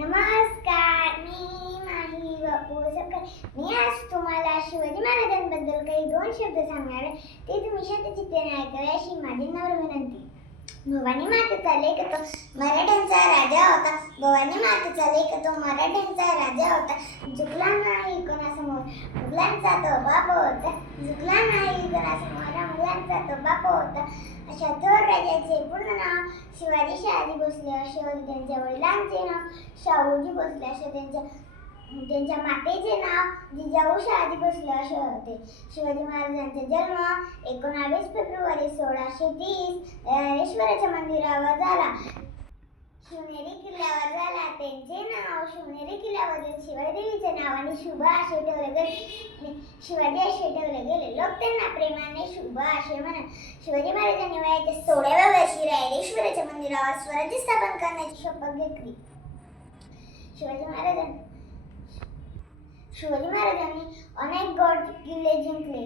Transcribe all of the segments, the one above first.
नमस्कार, मी माही बापू सकाळ. मी आज तुम्हाला शिवाजी महाराजांबद्दल काही दोन शब्द सांगणार आहे. ते तुम्ही शतचित्तेने ऐकावे अशी माझी नम्र विनंती. भवानी मातेचा लेख तो मराठ्यांचा राजा होता. भवानी मातेचा लेख तो मराठ्यांचा राजा होता. झुकला नाही कोणासमोर, मुघलांचा तो बाप होता. झुकला नाही कोणासमोर, मुघलांचा तो बाप होता. अशा थोर राजाचे पूर्ण नाव शिवाजी शहाजी भोसले असे होते. त्यांच्या वडिलांचे नाव शाहूजी भोसले असे, त्यांच्या मातेचे नाव जिजाऊ शहाजी भोसले असे होते. शिवाजी महाराजांचा जन्म 19 फेब्रुवारी 1630 रायरेश्वराच्या मंदिरावर झाला. शिवनेरी किल्ल्यावर झाला. त्यांचे नाव शिवनेरी किल्ल्यावरील शिवादेवीचे नाव आणि शुभ असे ठेवले गेले. शिवाजी असे ठेवले गेले. लोक त्यांना प्रेमाने शुभ असे म्हणत. शिवाजी महाराजांनी वयाच्या 16व्या वर्षी रायरेश्वराच्या मंदिरावर स्वराज्य स्थापन करण्याची शपथ घेतली. शिवाजी महाराजांनी अनेक गड किल्ले जिंकले.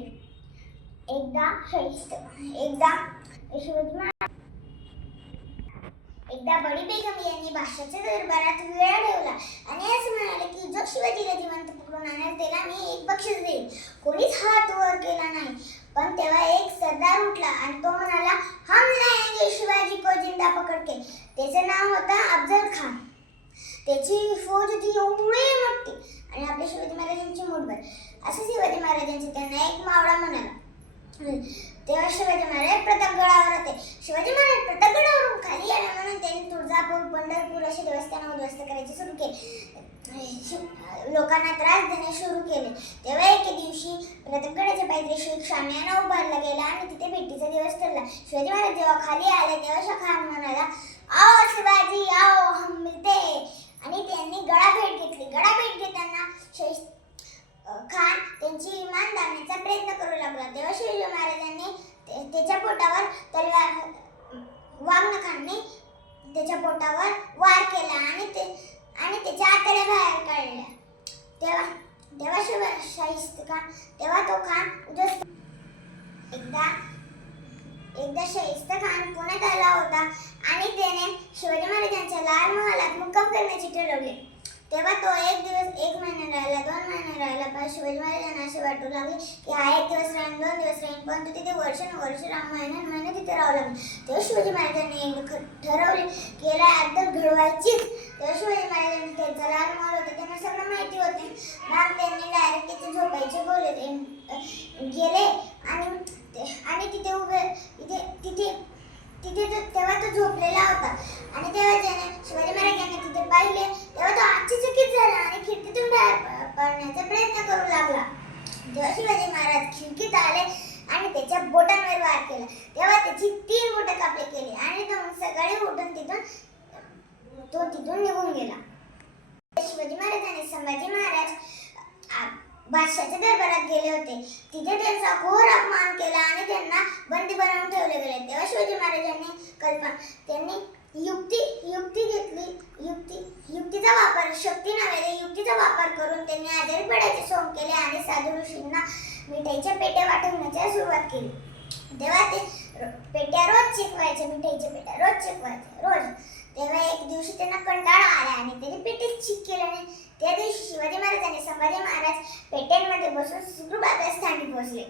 एकदा बडी बेगम यांनी बादशाहच्या दरबारात विळा ठेवला आणि असं म्हणाले की जो शिवाजीला जिवंत पकडून आणेल त्याला मी एक बक्षीस देईन. कोणीच हात वर केला नाही. पण तेव्हा एक सरदार उठला आणि तो म्हणाला, हम लाएंगे शिवाजी को जिंदा पकड़ के. त्याचे नाव होता अफजल खान. त्याची फौज होती एवढी मोठी आणि आपल्या शिवाजी महाराजांची मुठभर. असं शिवाजी महाराजांचे त्यांना एक मावळा म्हणाला. तेव्हा शिवाजी महाराज प्रतापगडावर होते. शिवाजी महाराज प्रतापगडावरून खाली आले म्हणून त्यांनी तुळजापूर, पंढरपूर असे देवस्थान उद्ध्वस्त करायचे सुरू केले. लोकांना त्रास देणे सुरू केले. तेव्हा एके दिवशी प्रतापगडाच्या पायथ्याशी एक शामियाना उभारला गेला आणि तिथे भेटीचा दिवस ठरला. शिवाजी महाराज जेव्हा खाली आले तेव्हा खान म्हणाला, आओ शिवाजी आओ हम मिलते. आणि त्यांनी गळाभेट घेतली. गळाभेट घेताना खान त्यांची इमान दाबण्याचा प्रयत्न करू लागला. तेव्हा शिवाजी महाराजांनी त्याच्या पोटावर वाघनखांनी खानने त्याच्या पोटावर वार केला आणि त्याच्या आतड्या बाहेर काढल्या. तेव्हा तो खान उद्ध्वस्त. एकदा शाहिस्ता खान पुण्यात आला होता आणि त्याने शिवाजी महाराजांच्या लाल महालात मुक्काम करण्याचे ठरवले. तेव्हा तो एक महिना राहिला, 2 महिने राहिला. पण शिवाजी महाराजांना असे वाटू लागले की हा 1 दिवस राहीन, 2 दिवस राहीन, पण तिथे वर्ष महिने तिथे राहावं लागेल. तेव्हा शिवाजी महाराजांनी ठरवले की याला अद्दल घडवायचीच. तेव्हा शिवाजी महाराजांनी त्यांचा लाल महल होता त्यांना सगळं माहिती होते. मग त्यांनी डायरेक्ट तिथे झोपायचे गेले आणि तेव्हा तो झोपलेला होता. आणि तेव्हा त्याने शिवाजी महाराजांनी तिथे पाहिले तेव्हा तो आश्चर्यचकित झाला आणि खिडकीतून बाहेर पडण्याचा प्रयत्न करू लागला. तेव्हा शिवाजी महाराज खिडकीत आले आणि त्याच्या बोटांवर वार केला. तेव्हा त्याची 3 बोटं कापले गेली आणि तो सकाळी उठून तिथून निघून गेला. शिवाजी महाराज आणि संभाजी महाराज बादशाहच्या दरबारात गेले होते. तिथे त्यांचा घोर अपमान केला आणि त्यांना बंदी बनवून ठेवले गेले. तेव्हा शिवाजी महाराजांनी युक्ती घेतली. युक्तीचा वापर, शक्ती नव्हे युक्तीचा वापर करून त्यांनी आजारी पडायचे सोंग केले आणि साधू ऋषींना मिठाईच्या पेट्या वाटण्याची सुरुवात केली. तेव्हा ते पेट्या रोज चिकवायचे, मिठाईच्या पेट्या रोज चिकवायचे. तेव्हा एक दिवशी त्यांना कंटाळा आला आणि त्यांनी पेटीत चिक केल्याने त्या दिवशी शिवाजी महाराज आणि संभाजी महाराज पेट्यांमध्ये बसून सुखरूप आपल्या स्थानी पोहोचले.